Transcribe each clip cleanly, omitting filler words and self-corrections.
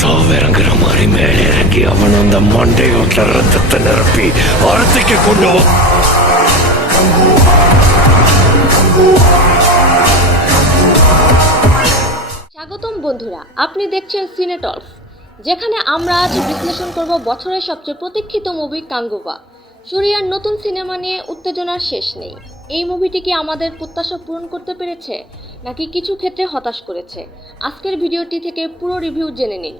സാവരങ്കരമാരി മേലെ ഇറക്കി അവനൊന്ന മണ്ടയോട്ട രക്തത്തെ നിറപ്പി അടുത്തേക്ക് കൊണ്ടുപോ. স্বাগতম বন্ধুরা, আপনি দেখছেন সিনে টলস, যেখানে আমরা আজ বিশ্লেষণ করব বছরের সবচেয়ে প্রতীক্ষিত মুভি কাঙ্গুবা। সূরিয়ার নতুন সিনেমা নিয়ে উত্তেজনার শেষ নেই। এই মুভিটি কি আমাদের প্রত্যাশা পূরণ করতে পেরেছে, নাকি কিছু ক্ষেত্রে হতাশ করেছে? আজকের ভিডিওটি থেকে পুরো রিভিউ জেনে নিন।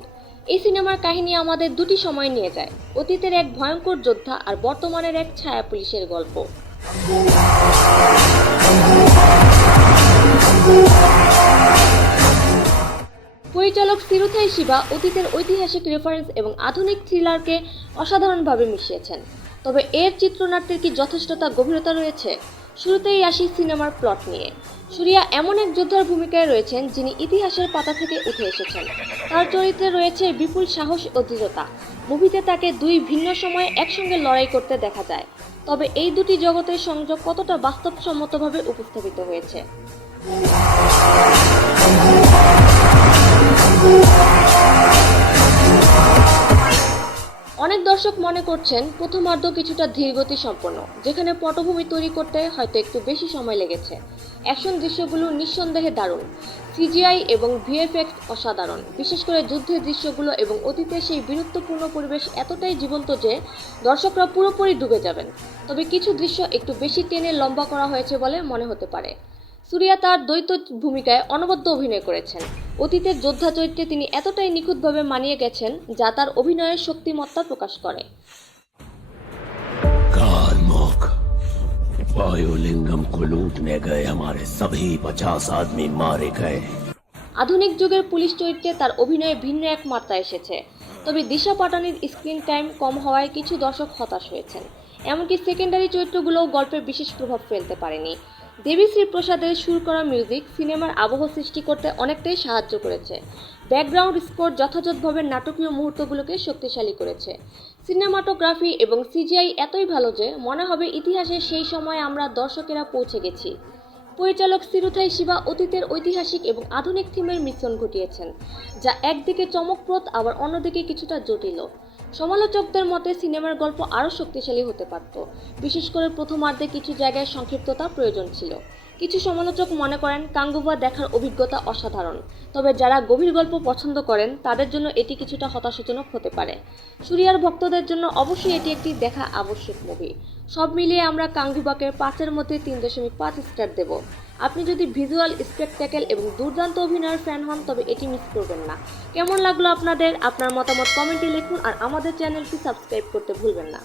এই সিনেমার কাহিনী আমাদের দুটি সময় নিয়ে যায়, অতীতের এক ভয়ঙ্কর যোদ্ধা আর বর্তমানের এক ছায়া পুলিশের গল্প। পরিচালক সিরুথাই শিবা অতীতের ঐতিহাসিক রেফারেন্স এবং আধুনিক থ্রিলারকে অসাধারণভাবে মিশিয়েছেন। তবে এর চিত্রনাট্যের কি যথেষ্টতা গভীরতা রয়েছে? শুরুতেই আসি সিনেমার প্লট নিয়ে। সূরিয়া এমন এক যোদ্ধার ভূমিকায় রয়েছেন যিনি ইতিহাসের পাতা থেকে উঠে এসেছেন। তার চরিত্রে রয়েছে বিপুল সাহস ও দৃঢ়তা। মুভিতে তাকে দুই ভিন্ন সময়ে একসঙ্গে লড়াই করতে দেখা যায়। তবে এই দুটি জগতের সংযোগ কতটা বাস্তবসম্মতভাবে উপস্থাপিত হয়েছে? অনেক দর্শক মনে করছেন প্রথমার্ধ কিছুটা ধীরগতি সম্পন্ন, যেখানে পটভূমি তৈরি করতে হয়তো একটু বেশি সময় লেগেছে। অ্যাকশন দৃশ্যগুলো নিঃসন্দেহে দারুণ, সিজিআই এবং ভিএফএক্স অসাধারণ। বিশেষ করে যুদ্ধের দৃশ্যগুলো এবং অতীতের সেই বীরত্বপূর্ণ পরিবেশ এতটাই জীবন্ত যে দর্শকরা পুরোপুরি ডুবে যাবেন। তবে কিছু দৃশ্য একটু বেশি টেনে লম্বা করা হয়েছে বলে মনে হতে পারে। সূরিয়া তার দ্বৈত ভূমিকায় অনবদ্য অভিনয় করেছেন। অতীতের যোদ্ধা চরিত্রে তিনি এতটাই নিখুঁতভাবে মানিয়ে গেছেন যা তার অভিনয়ের শক্তিমত্তা প্রকাশ করে। वायुलिंगम को लूटने गए हमारे सभी 50 आदमी मारे गए। আধুনিক যুগের পুলিশ চরিত্রে তার অভিনয়ে ভিন্ন এক মাত্রা এসেছে। তবে দিশা পাটানির স্ক্রিন টাইম কম হওয়ায় কিছু দর্শক হতাশ হয়েছেন। এমনকি সেকেন্ডারি চরিত্রগুলোও গল্পে বিশেষ প্রভাব ফেলতে পারেনি। দেবীশ্রী প্রসাদের সুর করা মিউজিক সিনেমার আবহ সৃষ্টি করতে অনেকটাই সাহায্য করেছে। ব্যাকগ্রাউন্ড স্কোর যথাযথভাবে নাটকীয় মুহূর্তগুলোকে শক্তিশালী করেছে। সিনেমাটোগ্রাফি এবং সিজিআই এতই ভালো যে মনে হবে ইতিহাসের সেই সময় আমরা দর্শকেরা পৌঁছে গেছি। পরিচালক সিরুথাই শিবা অতীতের ঐতিহাসিক এবং আধুনিক থিমের মিশ্রণ ঘটিয়েছেন, যা একদিকে চমকপ্রদ আবার অন্যদিকে কিছুটা জটিল। সমালোচকদের মতে সিনেমার গল্প আরও শক্তিশালী হতে পারত, বিশেষ করে প্রথমার্ধে কিছু জায়গায় সংক্ষিপ্ততা প্রয়োজন ছিল। কিছু সমালোচক মনে করেন কাঙ্গুবা দেখার অভিজ্ঞতা অসাধারণ, তবে যারা গভীর গল্প পছন্দ করেন তাদের জন্য এটি কিছুটা হতাশাজনক হতে পারে। সূরিয়ার ভক্তদের জন্য অবশ্যই এটি একটি দেখা আবশ্যক মুভি। সব মিলিয়ে আমরা কাঙ্গুবাকে 5-এর মধ্যে 3.5 স্টার দেব। আপনি যদি ভিজুয়াল স্পেকটেকল এবং দুর্দান্ত অভিনয়ের ফ্যান হন তবে এটি মিস করবেন না। কেমন লাগলো আপনাদের? আপনার মতামত কমেন্টে লিখুন আর আমাদের চ্যানেলটি সাবস্ক্রাইব করতে ভুলবেন না।